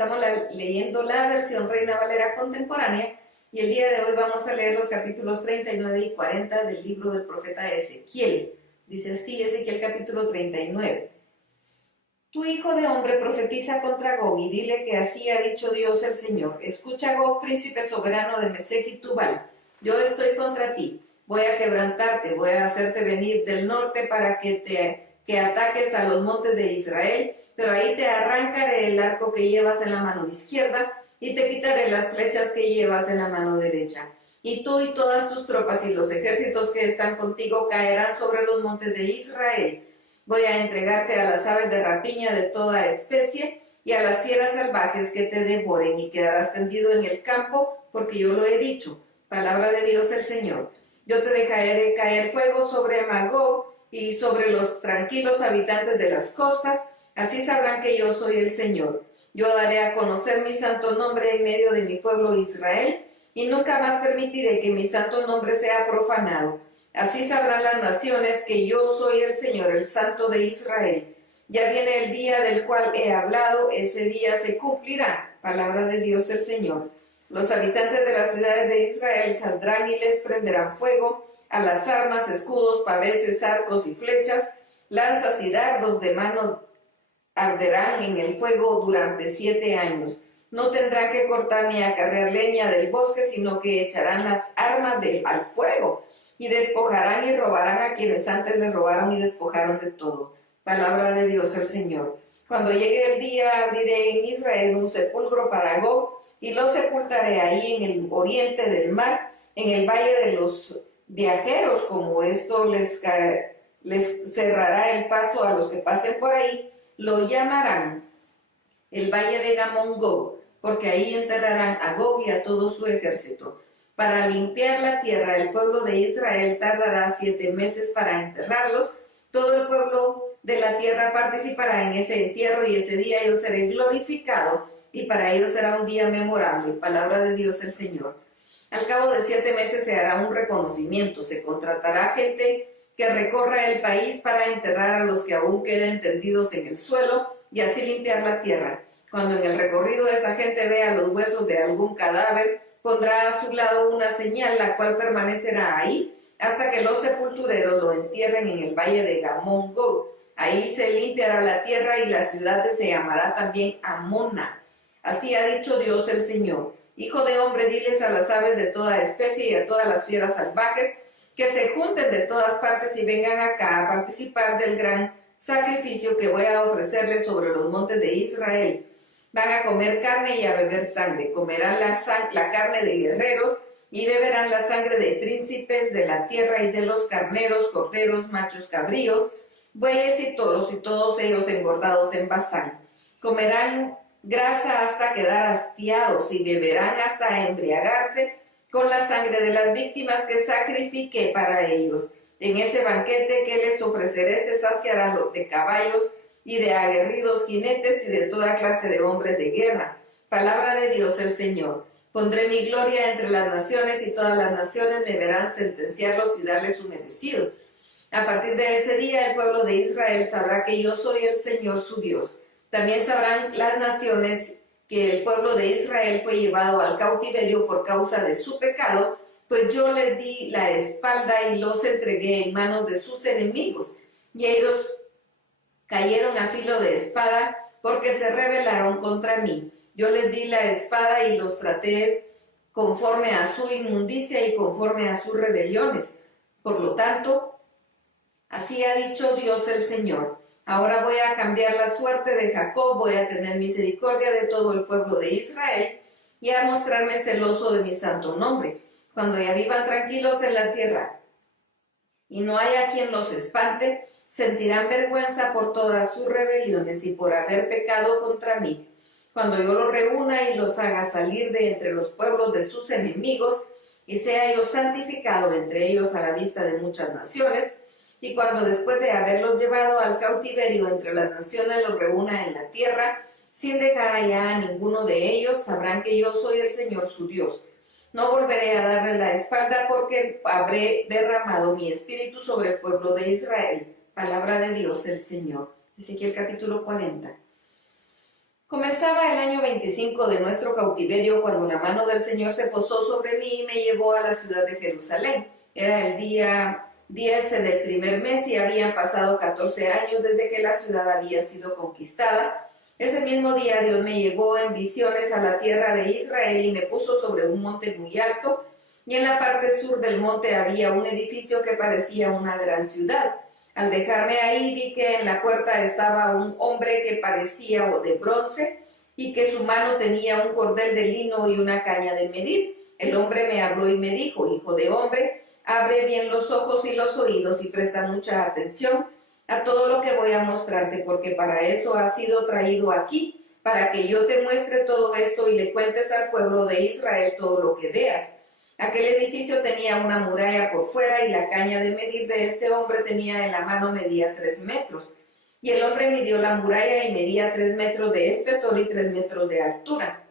Estamos leyendo la versión Reina Valera contemporánea y el día de hoy vamos a leer los capítulos 39 y 40 del libro del profeta Ezequiel. Dice así Ezequiel capítulo 39. Tu hijo de hombre profetiza contra Gog y dile que así ha dicho Dios el Señor. Escucha, Gog, príncipe soberano de Mesec y Tubal. Yo estoy contra ti. Voy a quebrantarte, voy a hacerte venir del norte para que ataques a los montes de Israel, pero ahí te arrancaré el arco que llevas en la mano izquierda y te quitaré las flechas que llevas en la mano derecha. Y tú y todas tus tropas y los ejércitos que están contigo caerán sobre los montes de Israel. Voy a entregarte a las aves de rapiña de toda especie y a las fieras salvajes que te devoren y quedarás tendido en el campo, porque yo lo he dicho. Palabra de Dios el Señor. Yo te dejaré caer fuego sobre Magog y sobre los tranquilos habitantes de las costas, así sabrán que yo soy el Señor. Yo daré a conocer mi santo nombre en medio de mi pueblo Israel, y nunca más permitiré que mi santo nombre sea profanado. Así sabrán las naciones que yo soy el Señor, el Santo de Israel. Ya viene el día del cual he hablado, ese día se cumplirá. Palabra de Dios el Señor. Los habitantes de las ciudades de Israel saldrán y les prenderán fuego a las armas, escudos, paveses, arcos y flechas, lanzas y dardos de mano arderán en el fuego durante 7 años. No tendrán que cortar ni acarrear leña del bosque, sino que echarán las armas al fuego y despojarán y robarán a quienes antes les robaron y despojaron de todo. Palabra de Dios el Señor. Cuando llegue el día, abriré en Israel un sepulcro para Gog y lo sepultaré ahí en el oriente del mar, en el valle de los viajeros, como esto les cerrará el paso a los que pasen por ahí. Lo llamarán el valle de Gamón Gog, porque ahí enterrarán a Gog y a todo su ejército. Para limpiar la tierra, el pueblo de Israel tardará 7 meses para enterrarlos. Todo el pueblo de la tierra participará en ese entierro y ese día yo seré glorificado y para ellos será un día memorable. Palabra de Dios el Señor. Al cabo de 7 meses se hará un reconocimiento. Se contratará gente que recorra el país para enterrar a los que aún queden tendidos en el suelo y así limpiar la tierra. Cuando en el recorrido esa gente vea los huesos de algún cadáver, pondrá a su lado una señal, la cual permanecerá ahí hasta que los sepultureros lo entierren en el valle de Gamón Gog. Ahí se limpiará la tierra y la ciudad se llamará también Amona. Así ha dicho Dios el Señor. Hijo de hombre, diles a las aves de toda especie y a todas las fieras salvajes que se junten de todas partes y vengan acá a participar del gran sacrificio que voy a ofrecerles sobre los montes de Israel. Van a comer carne y a beber sangre. Comerán la carne de guerreros y beberán la sangre de príncipes de la tierra y de los carneros, corderos, machos, cabríos, bueyes y toros, y todos ellos engordados en Basán. Comerán grasa hasta quedar hastiados y beberán hasta embriagarse con la sangre de las víctimas que sacrifiqué para ellos. En ese banquete que les ofreceré se saciarán los de caballos y de aguerridos jinetes y de toda clase de hombres de guerra. Palabra de Dios el Señor. Pondré mi gloria entre las naciones y todas las naciones me verán sentenciarlos y darles su merecido. A partir de ese día el pueblo de Israel sabrá que yo soy el Señor su Dios. También sabrán las naciones que el pueblo de Israel fue llevado al cautiverio por causa de su pecado, pues yo les di la espalda y los entregué en manos de sus enemigos, y ellos cayeron a filo de espada porque se rebelaron contra mí. Yo les di la espada y los traté conforme a su inmundicia y conforme a sus rebeliones. Por lo tanto, así ha dicho Dios el Señor. Ahora voy a cambiar la suerte de Jacob, voy a tener misericordia de todo el pueblo de Israel y a mostrarme celoso de mi santo nombre. Cuando ya vivan tranquilos en la tierra y no haya quien los espante, sentirán vergüenza por todas sus rebeliones y por haber pecado contra mí. Cuando yo los reúna y los haga salir de entre los pueblos de sus enemigos y sea yo santificado entre ellos a la vista de muchas naciones, y cuando después de haberlos llevado al cautiverio entre las naciones los reúna en la tierra, sin dejar allá a ninguno de ellos, sabrán que yo soy el Señor su Dios. No volveré a darles la espalda porque habré derramado mi espíritu sobre el pueblo de Israel. Palabra de Dios el Señor. Ezequiel capítulo 40. Comenzaba el año 25 de nuestro cautiverio cuando la mano del Señor se posó sobre mí y me llevó a la ciudad de Jerusalén. Era el día 10 del primer mes y habían pasado 14 años desde que la ciudad había sido conquistada. Ese mismo día Dios me llevó en visiones a la tierra de Israel y me puso sobre un monte muy alto, y en la parte sur del monte había un edificio que parecía una gran ciudad. Al dejarme ahí vi que en la puerta estaba un hombre que parecía de bronce y que su mano tenía un cordel de lino y una caña de medir. El hombre me habló y me dijo: Hijo de hombre, abre bien los ojos y los oídos y presta mucha atención a todo lo que voy a mostrarte, porque para eso has sido traído aquí, para que yo te muestre todo esto y le cuentes al pueblo de Israel todo lo que veas. Aquel edificio tenía una muralla por fuera y la caña de medir de este hombre tenía en la mano medía 3 metros. Y el hombre midió la muralla y medía 3 metros de espesor y 3 metros de altura.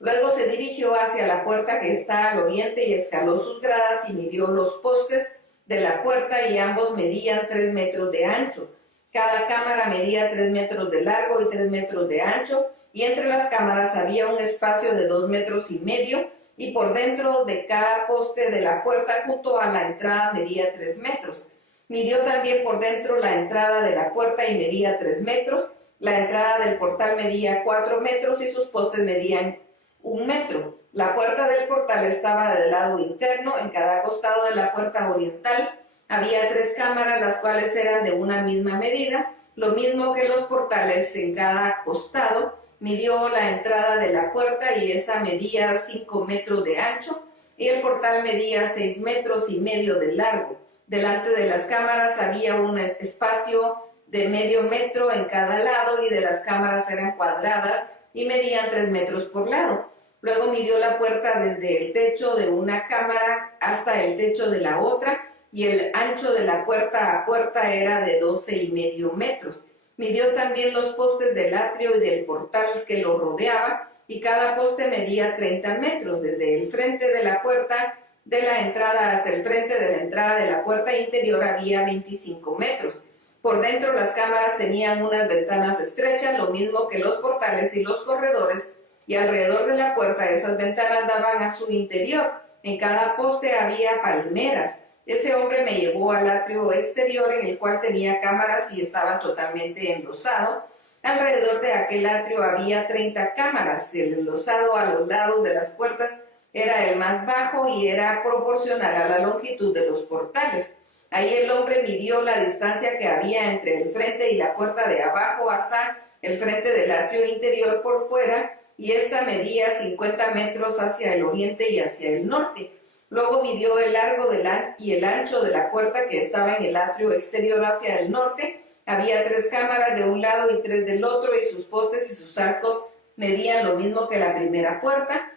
Luego se dirigió hacia la puerta que está al oriente y escaló sus gradas y midió los postes de la puerta y ambos medían 3 metros de ancho. Cada cámara medía 3 metros de largo y 3 metros de ancho, y entre las cámaras había un espacio de 2 metros y medio, y por dentro de cada poste de la puerta junto a la entrada medía 3 metros. Midió también por dentro la entrada de la puerta y medía 3 metros. La entrada del portal medía 4 metros y sus postes medían 1 metro. La puerta del portal estaba del lado interno. En cada costado de la puerta oriental había 3 cámaras, las cuales eran de una misma medida, lo mismo que los portales en cada costado. Midió la entrada de la puerta y esa medía 5 metros de ancho y el portal medía 6 metros y medio de largo. Delante de las cámaras había un espacio de medio metro en cada lado y de las cámaras eran cuadradas y medían 3 metros por lado. Luego midió la puerta desde el techo de una cámara hasta el techo de la otra y el ancho de la puerta a puerta era de 12,5 metros. Midió también los postes del atrio y del portal que lo rodeaba, y cada poste medía 30 metros. Desde el frente de la puerta de la entrada hasta el frente de la entrada de la puerta interior había 25 metros. Por dentro las cámaras tenían unas ventanas estrechas, lo mismo que los portales y los corredores, y alrededor de la puerta esas ventanas daban a su interior. En cada poste había palmeras. Ese hombre me llevó al atrio exterior, en el cual tenía cámaras y estaba totalmente enlosado. Alrededor de aquel atrio había 30 cámaras. El enlosado a los lados de las puertas era el más bajo y era proporcional a la longitud de los portales. Ahí el hombre midió la distancia que había entre el frente y la puerta de abajo hasta el frente del atrio interior por fuera, y esta medía 50 metros hacia el oriente y hacia el norte. Luego midió el largo y el ancho de la puerta que estaba en el atrio exterior hacia el norte. Había 3 cámaras de un lado y 3 del otro, y sus postes y sus arcos medían lo mismo que la primera puerta,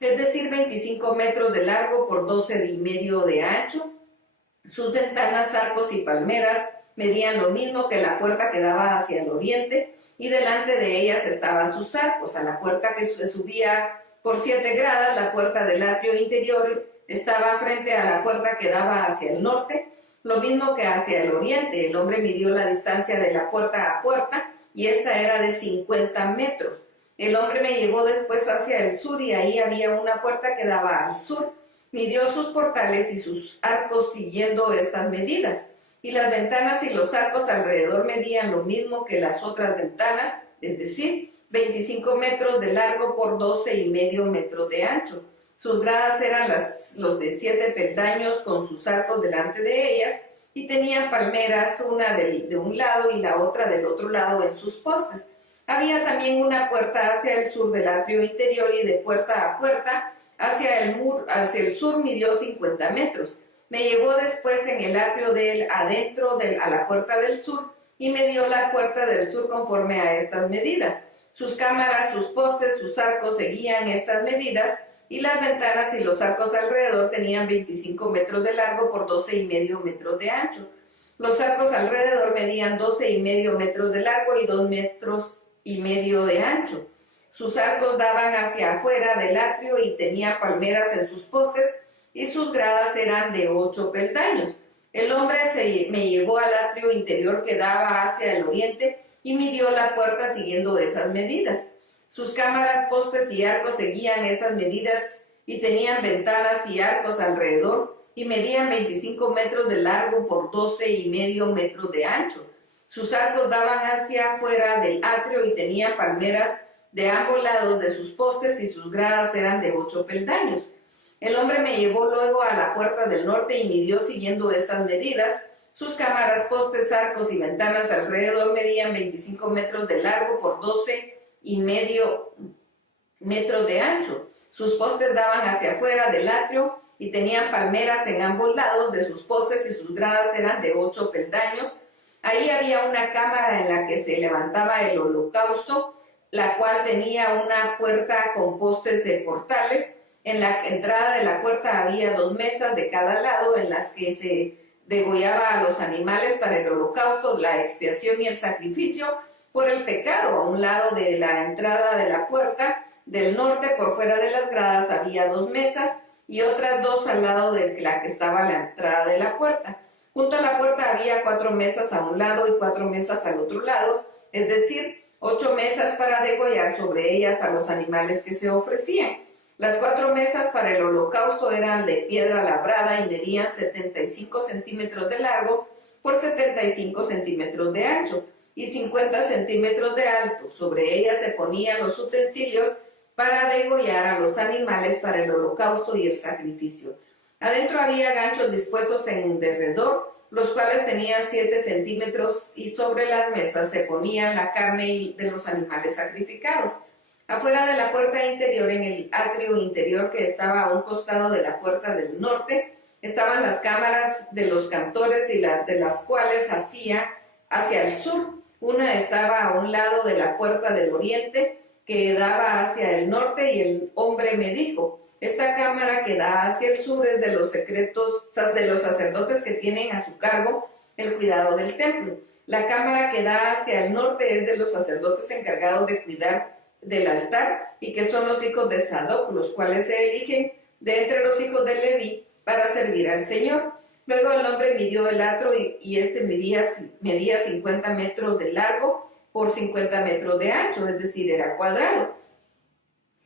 es decir, 25 metros de largo por 12,5 de ancho. Sus ventanas, arcos y palmeras medían lo mismo que la puerta que daba hacia el oriente, y delante de ellas estaban sus arcos. A la puerta que se subía por 7 gradas, la puerta del atrio interior estaba frente a la puerta que daba hacia el norte, lo mismo que hacia el oriente. El hombre midió la distancia de la puerta a puerta, y esta era de 50 metros. El hombre me llevó después hacia el sur, y ahí había una puerta que daba al sur. Midió sus portales y sus arcos siguiendo estas medidas, y las ventanas y los arcos alrededor medían lo mismo que las otras ventanas, es decir, 25 metros de largo por 12,5 metros de ancho. Sus gradas eran los de 7 peldaños con sus arcos delante de ellas, y tenían palmeras, una de un lado y la otra del otro lado en sus postes. Había también una puerta hacia el sur del atrio interior, y de puerta a puerta hacia el sur midió 50 metros. Me llevó después en el atrio adentro a la puerta del sur, y me dio la puerta del sur conforme a estas medidas. Sus cámaras, sus postes, sus arcos seguían estas medidas, y las ventanas y los arcos alrededor tenían 25 metros de largo por 12,5 metros de ancho. Los arcos alrededor medían 12,5 metros de largo y 2,5 metros de ancho. Sus arcos daban hacia afuera del atrio y tenía palmeras en sus postes, y sus gradas eran de 8 peldaños. El hombre me llevó al atrio interior que daba hacia el oriente, y midió la puerta siguiendo esas medidas. Sus cámaras, postes y arcos seguían esas medidas y tenían ventanas y arcos alrededor y medían 25 metros de largo por 12,5 metros de ancho. Sus arcos daban hacia afuera del atrio y tenían palmeras de ambos lados de sus postes y sus gradas eran de 8 peldaños. El hombre me llevó luego a la puerta del norte y midió siguiendo estas medidas. Sus cámaras, postes, arcos y ventanas alrededor medían 25 metros de largo por 12,5 metros de ancho. Sus postes daban hacia afuera del atrio y tenían palmeras en ambos lados de sus postes y sus gradas eran de 8 peldaños. Ahí había una cámara en la que se levantaba el holocausto, la cual tenía una puerta con postes de portales. En la entrada de la puerta había 2 mesas de cada lado en las que se degollaba a los animales para el holocausto, la expiación y el sacrificio por el pecado. A un lado de la entrada de la puerta del norte, por fuera de las gradas, había 2 mesas y otras 2 al lado de la que estaba la entrada de la puerta. Junto a la puerta había 4 mesas a un lado y 4 mesas al otro lado, es decir, 8 mesas para degollar sobre ellas a los animales que se ofrecían. Las 4 mesas para el holocausto eran de piedra labrada y medían 75 centímetros de largo por 75 centímetros de ancho y 50 centímetros de alto. Sobre ellas se ponían los utensilios para degollar a los animales para el holocausto y el sacrificio. Adentro había ganchos dispuestos en derredor, los cuales tenían 7 centímetros y sobre las mesas se ponían la carne de los animales sacrificados. Afuera de la puerta interior, en el atrio interior que estaba a un costado de la puerta del norte, estaban las cámaras de los cantores y de las cuales hacia el sur. Una estaba a un lado de la puerta del oriente que daba hacia el norte y el hombre me dijo: esta cámara que da hacia el sur es de los sacerdotes que tienen a su cargo el cuidado del templo. La cámara que da hacia el norte es de los sacerdotes encargados de cuidar del altar y que son los hijos de Sadoc, los cuales se eligen de entre los hijos de Leví para servir al Señor. Luego el hombre midió el atrio y este medía 50 metros de largo por 50 metros de ancho, es decir, era cuadrado.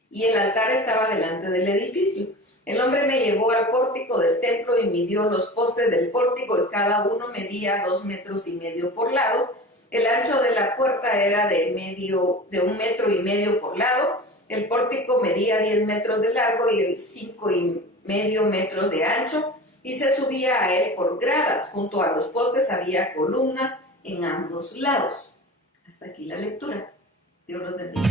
Y el altar estaba delante del edificio. El hombre me llevó al pórtico del templo y midió los postes del pórtico y cada uno medía 2,5 metros por lado. El ancho de la puerta era de 1,5 metros por lado. El pórtico medía 10 metros de largo y 5,5 metros de ancho y se subía a él por gradas. Junto a los postes había columnas en ambos lados. Hasta aquí la lectura. Dios los bendiga.